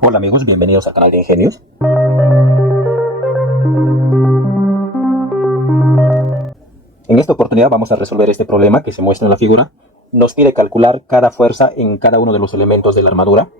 Hola amigos, bienvenidos al canal de Ingenios. En esta oportunidad vamos a resolver este problema que se muestra en la figura. Nos pide calcular cada fuerza en cada uno de los elementos de la armadura.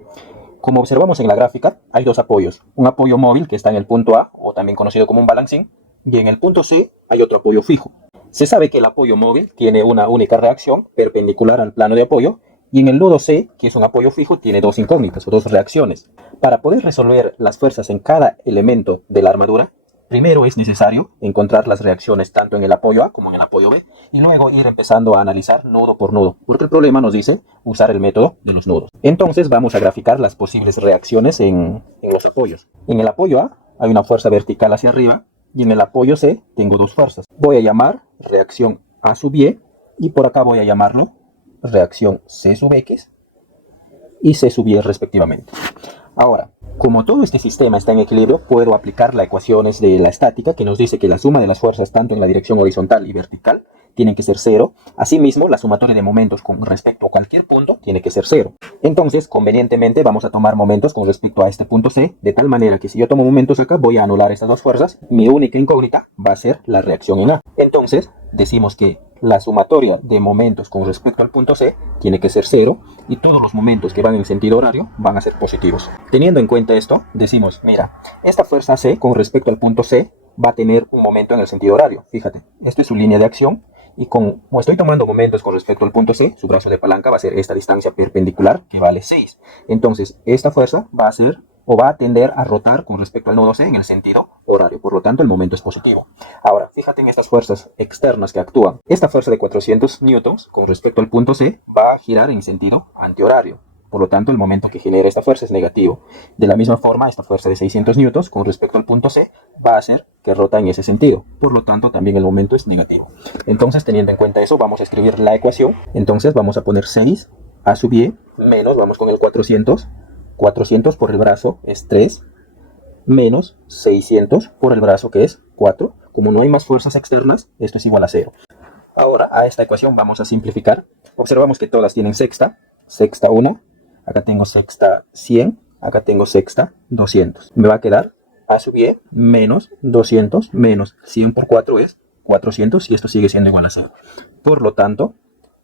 Como observamos en la gráfica, hay dos apoyos. Un apoyo móvil que está en el punto A, o también conocido como un balancín, y en el punto C hay otro apoyo fijo. Se sabe que el apoyo móvil tiene una única reacción perpendicular al plano de apoyo, y en el nodo C, que es un apoyo fijo, tiene dos incógnitas o dos reacciones. Para poder resolver las fuerzas en cada elemento de la armadura, primero es necesario encontrar las reacciones tanto en el apoyo A como en el apoyo B, y luego ir empezando a analizar nodo por nodo, porque el problema nos dice usar el método de los nodos. Entonces vamos a graficar las posibles reacciones en los apoyos. En el apoyo A hay una fuerza vertical hacia arriba, y en el apoyo C tengo dos fuerzas. Voy a llamar reacción A sub Y, y por acá voy a llamarlo reacción C sub X y C sub Y respectivamente. Ahora, como todo este sistema está en equilibrio, puedo aplicar las ecuaciones de la estática que nos dice que la suma de las fuerzas tanto en la dirección horizontal y vertical tienen que ser cero. Asimismo, la sumatoria de momentos con respecto a cualquier punto tiene que ser cero. Entonces, convenientemente vamos a tomar momentos con respecto a este punto C, de tal manera que si yo tomo momentos acá, voy a anular estas dos fuerzas. Mi única incógnita va a ser la reacción en A. Entonces, decimos que la sumatoria de momentos con respecto al punto C tiene que ser cero, y todos los momentos que van en sentido horario van a ser positivos. Teniendo en cuenta esto, decimos, mira, esta fuerza C con respecto al punto C va a tener un momento en el sentido horario. Fíjate, esto es su línea de acción, y como estoy tomando momentos con respecto al punto C, su brazo de palanca va a ser esta distancia perpendicular que vale 6. Entonces, esta fuerza va a ser o va a tender a rotar con respecto al nodo C en el sentido horario. Por lo tanto, el momento es positivo. Ahora, fíjate en estas fuerzas externas que actúan. Esta fuerza de 400 newtons con respecto al punto C va a girar en sentido antihorario. Por lo tanto, el momento que genera esta fuerza es negativo. De la misma forma, esta fuerza de 600 newtons con respecto al punto C va a hacer que rota en ese sentido. Por lo tanto, también el momento es negativo. Entonces, teniendo en cuenta eso, vamos a escribir la ecuación. Entonces, vamos a poner 6 A sub Y menos, vamos con el 400. 400 por el brazo es 3, menos 600 por el brazo que es 4. Como no hay más fuerzas externas, esto es igual a 0. Ahora, a esta ecuación vamos a simplificar. Observamos que todas tienen sexta. Sexta 1. Acá tengo sexta 100, acá tengo sexta 200. Me va a quedar A sub Y menos 200 menos 100 por 4 es 400, y esto sigue siendo igual a 0. Por lo tanto,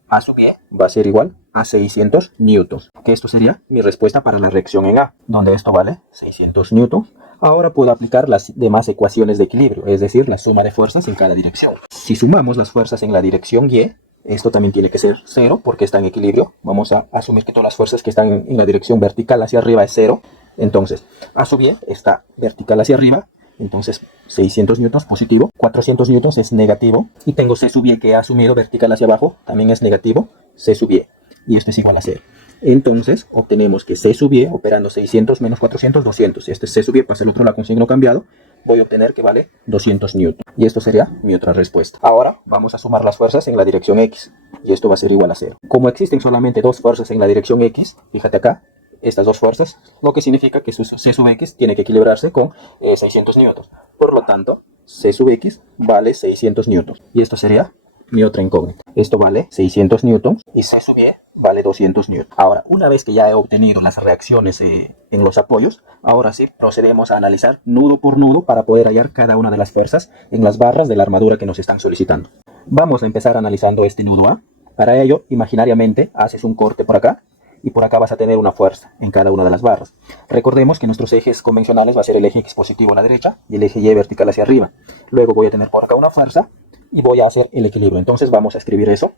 A sub Y va a ser igual a 600 newtons, que esto sería mi respuesta para la reacción en A, donde esto vale 600 newtons. Ahora puedo aplicar las demás ecuaciones de equilibrio, es decir, la suma de fuerzas en cada dirección. Si sumamos las fuerzas en la dirección Y, esto también tiene que ser 0 porque está en equilibrio. Vamos a asumir que todas las fuerzas que están en la dirección vertical hacia arriba es 0. Entonces, A sub Y está vertical hacia arriba. Entonces, 600 newtons positivo, 400 newtons es negativo. Y tengo C sub Y que he asumido vertical hacia abajo, también es negativo, C sub Y. Y esto es igual a 0. Entonces, obtenemos que C sub Y, operando 600 menos 400, 200. Este es C sub Y, pasa el otro lado con signo cambiado. Voy a obtener que vale 200 newtons. Y esto sería mi otra respuesta. Ahora vamos a sumar las fuerzas en la dirección X. Y esto va a ser igual a 0. Como existen solamente dos fuerzas en la dirección X, fíjate acá, estas dos fuerzas, lo que significa que C sub X tiene que equilibrarse con 600 newtons. Por lo tanto, C sub X vale 600 newtons. Y esto sería mi otra incógnita. Esto vale 600 newtons y C sub Y vale 200 newtons. Ahora, una vez que ya he obtenido las reacciones en los apoyos, ahora sí procedemos a analizar nudo por nudo para poder hallar cada una de las fuerzas en las barras de la armadura que nos están solicitando. Vamos a empezar analizando este nudo A. Para ello, imaginariamente, haces un corte por acá y por acá vas a tener una fuerza en cada una de las barras. Recordemos que nuestros ejes convencionales va a ser el eje X positivo a la derecha y el eje Y vertical hacia arriba. Luego voy a tener por acá una fuerza y voy a hacer el equilibrio. Entonces vamos a escribir eso.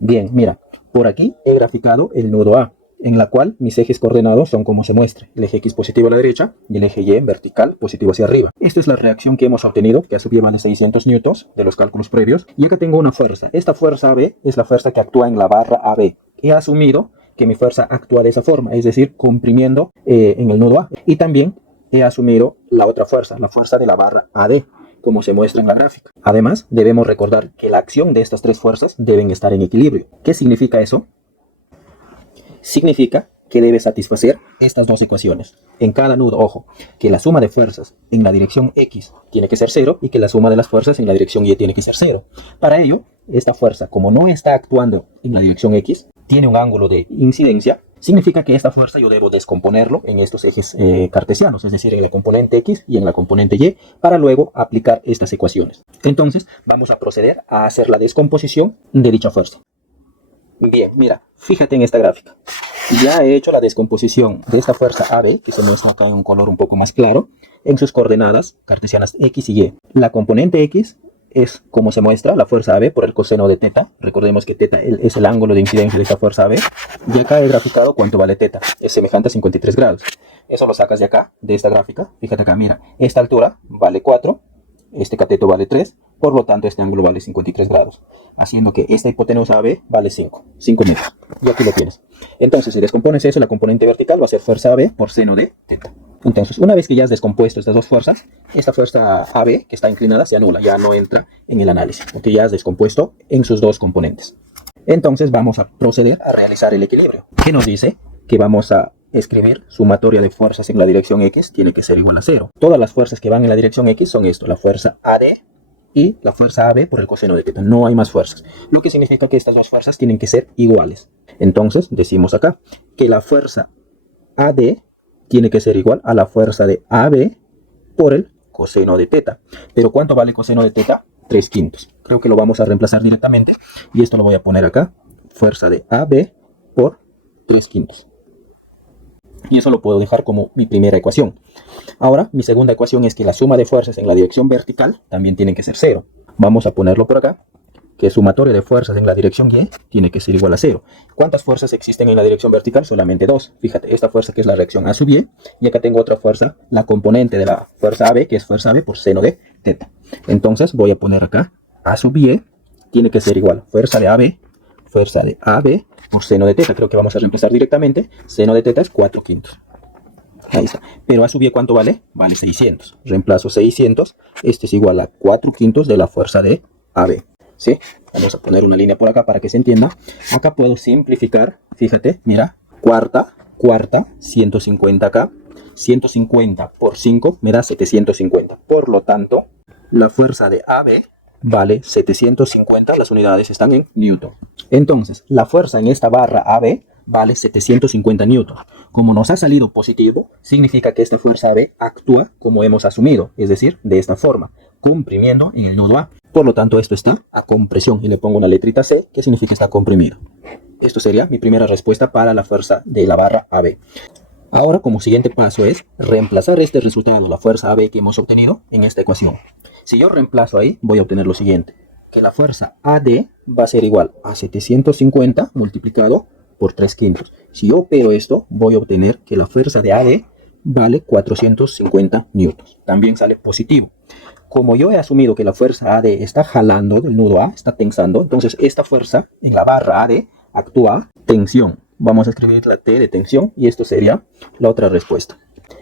Bien, mira, por aquí he graficado el nudo A, en la cual mis ejes coordenados son como se muestra. El eje X positivo a la derecha y el eje Y vertical positivo hacia arriba. Esta es la reacción que hemos obtenido, que a su vez vale 600 newtons de los cálculos previos. Y acá tengo una fuerza. Esta fuerza AB es la fuerza que actúa en la barra AB. He asumido que mi fuerza actúa de esa forma, es decir, comprimiendo en el nudo A. Y también he asumido la otra fuerza, la fuerza de la barra AD, como se muestra en la gráfica. Además, debemos recordar que la acción de estas tres fuerzas deben estar en equilibrio. ¿Qué significa eso? Significa que debe satisfacer estas dos ecuaciones. En cada nudo, ojo, que la suma de fuerzas en la dirección X tiene que ser 0 y que la suma de las fuerzas en la dirección Y tiene que ser 0. Para ello, esta fuerza, como no está actuando en la dirección X, tiene un ángulo de incidencia Significa que esta fuerza yo debo descomponerlo en estos ejes cartesianos, es decir, en la componente X y en la componente Y, para luego aplicar estas ecuaciones. Entonces, vamos a proceder a hacer la descomposición de dicha fuerza. Bien, mira, fíjate en esta gráfica. Ya he hecho la descomposición de esta fuerza AB, que se muestra acá en un color un poco más claro, en sus coordenadas cartesianas X y Y. La componente X es como se muestra la fuerza AB por el coseno de teta. Recordemos que teta es el ángulo de incidencia de esta fuerza AB. Y acá he graficado cuánto vale teta. Es semejante a 53 grados. Eso lo sacas de acá, de esta gráfica. Fíjate acá, mira, esta altura vale 4, este cateto vale 3, por lo tanto este ángulo vale 53 grados. Haciendo que esta hipotenusa AB vale 5 metros. Y aquí lo tienes. Entonces, si descompones eso, la componente vertical va a ser fuerza AB por seno de teta. Entonces, una vez que ya has descompuesto estas dos fuerzas, esta fuerza AB que está inclinada se anula, ya no entra en el análisis, porque ya has descompuesto en sus dos componentes. Entonces, vamos a proceder a realizar el equilibrio, que nos dice que vamos a escribir sumatoria de fuerzas en la dirección X tiene que ser igual a 0. Todas las fuerzas que van en la dirección X son esto, la fuerza AD y la fuerza AB por el coseno de teta. No hay más fuerzas, lo que significa que estas dos fuerzas tienen que ser iguales. Entonces, decimos acá que la fuerza AD tiene que ser igual a la fuerza de AB por el coseno de teta. Pero ¿cuánto vale coseno de teta? 3/5. Creo que lo vamos a reemplazar directamente. Y esto lo voy a poner acá. Fuerza de AB por 3/5. Y eso lo puedo dejar como mi primera ecuación. Ahora, mi segunda ecuación es que la suma de fuerzas en la dirección vertical también tiene que ser 0. Vamos a ponerlo por acá. Que sumatoria de fuerzas en la dirección Y tiene que ser igual a 0. ¿Cuántas fuerzas existen en la dirección vertical? Solamente 2. Fíjate, esta fuerza que es la reacción A sub Y, y acá tengo otra fuerza, la componente de la fuerza AB, que es fuerza AB por seno de teta. Entonces voy a poner acá A sub Y tiene que ser igual fuerza de AB por seno de teta. Creo que vamos a reemplazar directamente. Seno de teta es 4/5. Ahí está. Pero A sub Y, ¿cuánto vale? Vale 600. Reemplazo 600. Este es igual a 4/5 de la fuerza de AB. ¿Sí? Vamos a poner una línea por acá para que se entienda. Acá puedo simplificar. Fíjate, mira. Cuarta, 150 acá. 150 por 5 me da 750. Por lo tanto, la fuerza de AB vale 750. Las unidades están en newton. Entonces, la fuerza en esta barra AB vale 750 newton. Como nos ha salido positivo, significa que esta fuerza AB actúa como hemos asumido, es decir, de esta forma, comprimiendo en el nodo A. Por lo tanto, esto está a compresión y le pongo una letrita C, que significa está comprimido. Esto sería mi primera respuesta para la fuerza de la barra AB. Ahora, como siguiente paso es reemplazar este resultado, la fuerza AB que hemos obtenido, en esta ecuación. Si yo reemplazo ahí, voy a obtener lo siguiente, que la fuerza AD va a ser igual a 750 multiplicado por 3/5. Si yo opero esto, voy a obtener que la fuerza de AD vale 450 newtons. También sale positivo. Como yo he asumido que la fuerza AD está jalando del nudo A, está tensando, entonces esta fuerza en la barra AD actúa tensión. Vamos a escribir la T de tensión y esto sería la otra respuesta.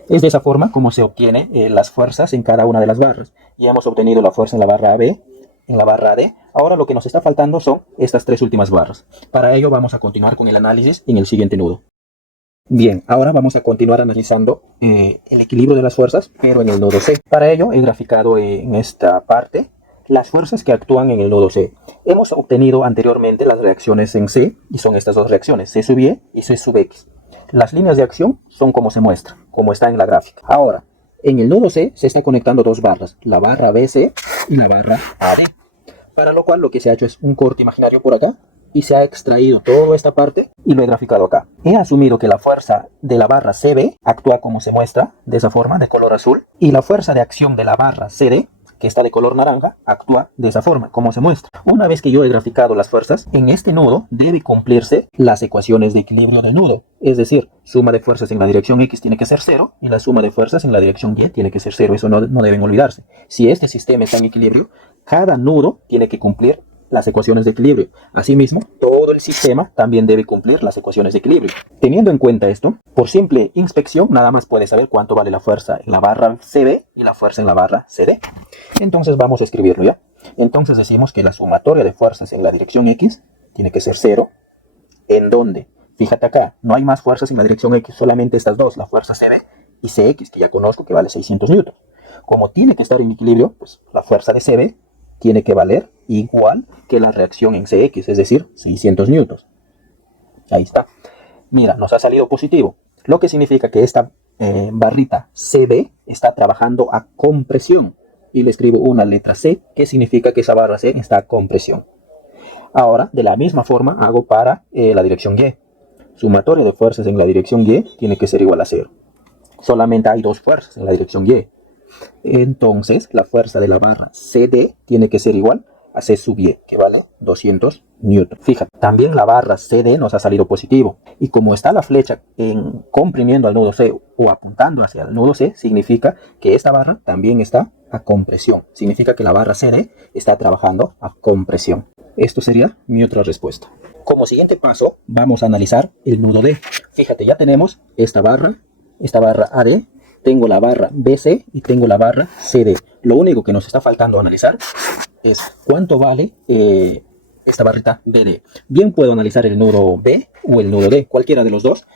Es de esa forma como se obtiene las fuerzas en cada una de las barras. Ya hemos obtenido la fuerza en la barra AB, en la barra AD. Ahora lo que nos está faltando son estas tres últimas barras. Para ello vamos a continuar con el análisis en el siguiente nudo. Bien, ahora vamos a continuar analizando el equilibrio de las fuerzas, pero en el nodo C. Para ello he graficado en esta parte las fuerzas que actúan en el nodo C. Hemos obtenido anteriormente las reacciones en C, y son estas dos reacciones, C sub Y y C sub X. Las líneas de acción son como se muestra, como está en la gráfica. Ahora, en el nodo C se está conectando dos barras, la barra BC y la barra AD. Para lo cual lo que se ha hecho es un corte imaginario por acá, y se ha extraído toda esta parte y lo he graficado acá. He asumido que la fuerza de la barra CB actúa como se muestra, de esa forma, de color azul, y la fuerza de acción de la barra CD, que está de color naranja, actúa de esa forma, como se muestra. Una vez que yo he graficado las fuerzas, en este nudo debe cumplirse las ecuaciones de equilibrio del nudo. Es decir, suma de fuerzas en la dirección X tiene que ser 0 y la suma de fuerzas en la dirección Y tiene que ser 0. Eso no deben olvidarse. Si este sistema está en equilibrio, cada nudo tiene que cumplir las ecuaciones de equilibrio. Asimismo, todo el sistema también debe cumplir las ecuaciones de equilibrio. Teniendo en cuenta esto, por simple inspección, nada más puedes saber cuánto vale la fuerza en la barra CB y la fuerza en la barra CD. Entonces vamos a escribirlo ya. Entonces decimos que la sumatoria de fuerzas en la dirección X tiene que ser 0. ¿En dónde? Fíjate acá, no hay más fuerzas en la dirección X, solamente estas dos, la fuerza CB y CX, que ya conozco que vale 600 newtons. Como tiene que estar en equilibrio, pues la fuerza de CB tiene que valer igual que la reacción en CX, es decir, 600 newtons. Ahí está. Mira, nos ha salido positivo, lo que significa que esta barrita CB está trabajando a compresión. Y le escribo una letra C, que significa que esa barra C está a compresión. Ahora, de la misma forma, hago para la dirección Y. Sumatorio de fuerzas en la dirección Y tiene que ser igual a 0. Solamente hay dos fuerzas en la dirección Y. Entonces, la fuerza de la barra CD tiene que ser igual a C sub Y, que vale 200 newton. Fíjate, también la barra CD nos ha salido positivo. Y como está la flecha comprimiendo al nodo C o apuntando hacia el nodo C, significa que esta barra también está a compresión. Significa que la barra CD está trabajando a compresión. Esto sería mi otra respuesta. Como siguiente paso, vamos a analizar el nudo D. Fíjate, ya tenemos esta barra AD, tengo la barra BC y tengo la barra CD. Lo único que nos está faltando analizar es cuánto vale esta barrita BD. Bien puedo analizar el nudo B o el nudo D, cualquiera de los dos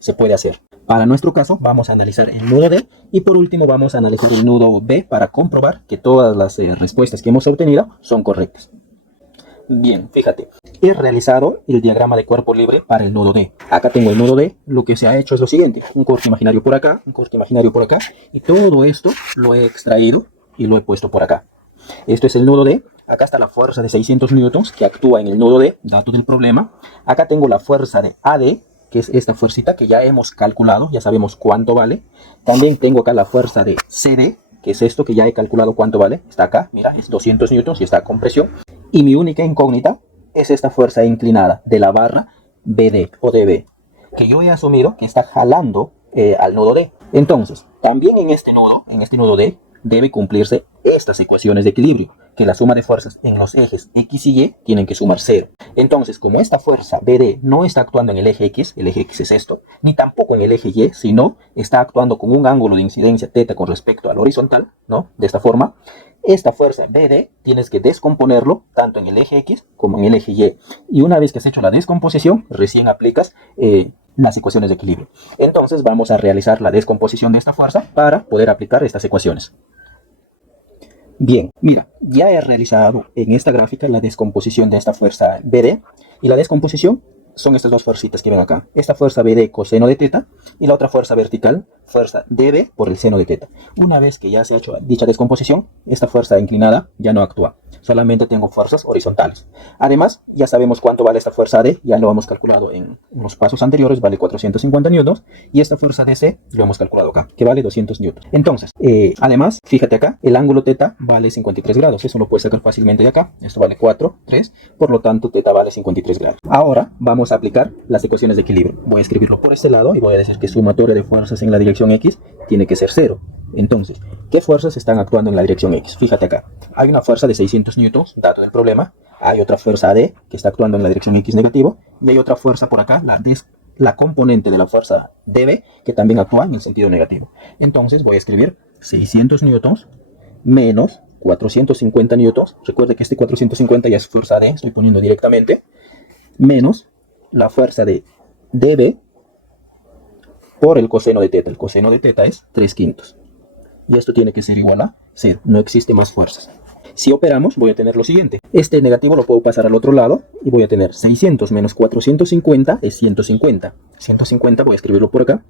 se puede hacer. Para nuestro caso vamos a analizar el nudo D y por último vamos a analizar el nudo B para comprobar que todas las respuestas que hemos obtenido son correctas. Bien, fíjate, he realizado el diagrama de cuerpo libre para el nudo D. Acá tengo el nudo D, lo que se ha hecho es lo siguiente, un corte imaginario por acá, un corte imaginario por acá, y todo esto lo he extraído y lo he puesto por acá. Esto es el nudo D, acá está la fuerza de 600 newtons que actúa en el nudo D, dato del problema. Acá tengo la fuerza de AD, que es esta fuercita que ya hemos calculado, ya sabemos cuánto vale. También tengo acá la fuerza de CD, que es esto que ya he calculado cuánto vale, está acá, mira, es 200 newtons y está a compresión. Y mi única incógnita es esta fuerza inclinada de la barra BD o DB, que yo he asumido que está jalando al nodo D. Entonces, también en este nodo D, debe cumplirse estas ecuaciones de equilibrio, que la suma de fuerzas en los ejes X y Y tienen que sumar 0. Entonces, como esta fuerza BD no está actuando en el eje X es esto, ni tampoco en el eje Y, sino está actuando con un ángulo de incidencia θ con respecto al horizontal, ¿no? De esta forma, esta fuerza BD tienes que descomponerlo tanto en el eje X como en el eje Y. Y una vez que has hecho la descomposición, recién aplicas las ecuaciones de equilibrio. Entonces vamos a realizar la descomposición de esta fuerza para poder aplicar estas ecuaciones. Bien, mira, ya he realizado en esta gráfica la descomposición de esta fuerza BD. Y la descomposición son estas dos fuercitas que ven acá. Esta fuerza BD coseno de θ y la otra fuerza vertical, fuerza DB por el seno de θ. Una vez que ya se ha hecho dicha descomposición, esta fuerza inclinada ya no actúa. Solamente tengo fuerzas horizontales. Además, ya sabemos cuánto vale esta fuerza AD, ya lo hemos calculado en los pasos anteriores, vale 450 newtons. Y esta fuerza DC lo hemos calculado acá, que vale 200 newtons. Entonces, además, fíjate acá, el ángulo θ vale 53 grados. Eso lo puedes sacar fácilmente de acá. Esto vale 4, 3, por lo tanto θ vale 53 grados. Ahora vamos a aplicar las ecuaciones de equilibrio. Voy a escribirlo por este lado y voy a decir que sumatoria de fuerzas en la dirección X tiene que ser 0. Entonces, ¿qué fuerzas están actuando en la dirección X? Fíjate acá, hay una fuerza de 600 newtons, dato del problema. Hay otra fuerza AD que está actuando en la dirección X negativo. Y hay otra fuerza por acá, la componente de la fuerza DB, que también actúa en el sentido negativo. Entonces voy a escribir 600 newtons menos 450 newtons. Recuerde que este 450 ya es fuerza AD, estoy poniendo directamente, menos la fuerza de DB por el coseno de θ. El coseno de θ es 3/5. Y esto tiene que ser igual a 0. No existe más fuerzas. Si operamos, voy a tener lo siguiente. Este negativo lo puedo pasar al otro lado y voy a tener 600 menos 450 es 150. 150 voy a escribirlo por acá.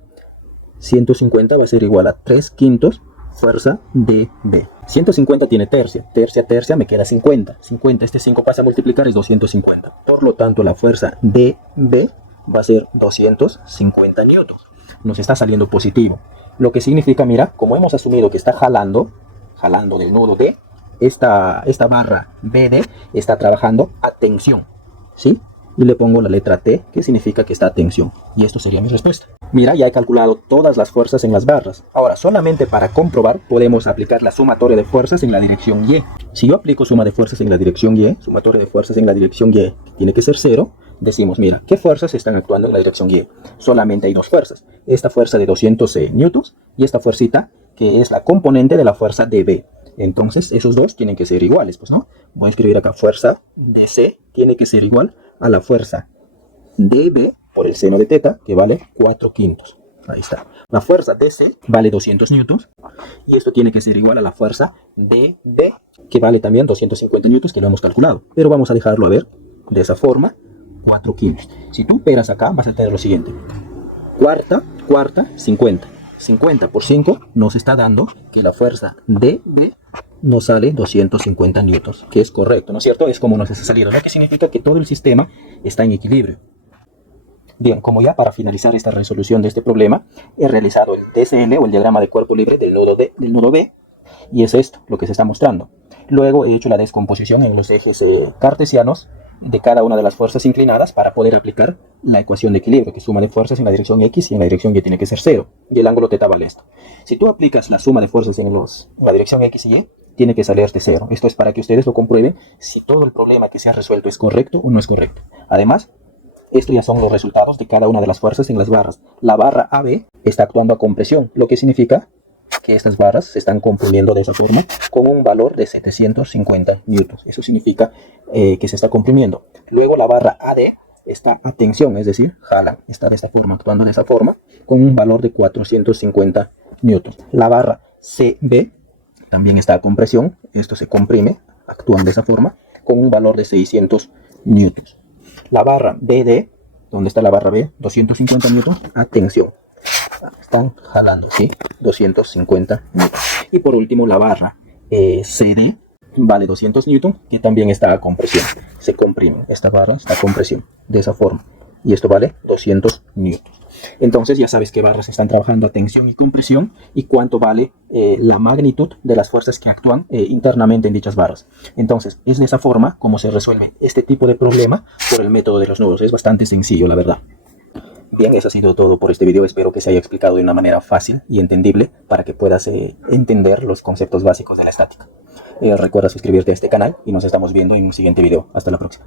150 va a ser igual a 3/5 fuerza DB. 150 tiene tercia. Tercia me queda 50. 50, este 5 pasa a multiplicar, es 250. Por lo tanto, la fuerza DB va a ser 250 newtons. Nos está saliendo positivo. Lo que significa, mira, como hemos asumido que está jalando del nodo D, esta barra BD está trabajando a tensión, ¿sí? Y le pongo la letra T, que significa que está a tensión. Y esto sería mi respuesta. Mira, ya he calculado todas las fuerzas en las barras. Ahora, solamente para comprobar, podemos aplicar la sumatoria de fuerzas en la dirección Y. Si yo aplico suma de fuerzas en la dirección Y, sumatoria de fuerzas en la dirección Y, tiene que ser 0. Decimos, mira, ¿qué fuerzas están actuando en la dirección Y? Solamente hay dos fuerzas. Esta fuerza de 200 newtons y esta fuercita que es la componente de la fuerza DB. Entonces, esos dos tienen que ser iguales, pues, ¿no? Voy a escribir acá, fuerza DC tiene que ser igual a la fuerza DB por el seno de θ, que vale 4/5. Ahí está. La fuerza DC vale 200 newtons y esto tiene que ser igual a la fuerza DB, que vale también 250 newtons, que lo hemos calculado. Pero vamos a dejarlo a ver de esa forma 4 kilos. Si tú operas acá, vas a tener lo siguiente. Cuarta, 50. 50 por 5 nos está dando que la fuerza DB nos sale 250 newtons, que es correcto, ¿no es cierto? Es como nos ha salido, lo que significa que todo el sistema está en equilibrio. Bien, como ya para finalizar esta resolución de este problema, he realizado el DCL o el diagrama de cuerpo libre del nodo B, y es esto lo que se está mostrando. Luego he hecho la descomposición en los ejes cartesianos de cada una de las fuerzas inclinadas para poder aplicar la ecuación de equilibrio, que suma de fuerzas en la dirección X y en la dirección Y tiene que ser 0, y el ángulo θ vale esto. Si tú aplicas la suma de fuerzas en la dirección X y Y, tiene que salirte 0. Esto es para que ustedes lo comprueben si todo el problema que se ha resuelto es correcto o no es correcto. Además, estos ya son los resultados de cada una de las fuerzas en las barras. La barra AB está actuando a compresión, lo que significa que estas barras se están comprimiendo de esa forma con un valor de 750 newtons. Eso significa que se está comprimiendo. Luego la barra AD está a tensión, es decir, jala, está de esta forma, actuando de esa forma, con un valor de 450 newtons. La barra CB también está a compresión, esto se comprime, actúan de esa forma, con un valor de 600 newtons. La barra BD, donde está la barra B, 250 newtons, a tensión. Están jalando, ¿sí? 250 newtons. Y por último, la barra CD vale 200 newtons, que también está a compresión. Se comprime. Esta barra está a compresión, de esa forma. Y esto vale 200 newtons. Entonces ya sabes qué barras están trabajando a tensión y compresión y cuánto vale la magnitud de las fuerzas que actúan internamente en dichas barras. Entonces es de esa forma como se resuelve este tipo de problema por el método de los nodos. Es bastante sencillo, la verdad. Bien, eso ha sido todo por este video. Espero que se haya explicado de una manera fácil y entendible para que puedas entender los conceptos básicos de la estática. Recuerda suscribirte a este canal y nos estamos viendo en un siguiente video. Hasta la próxima.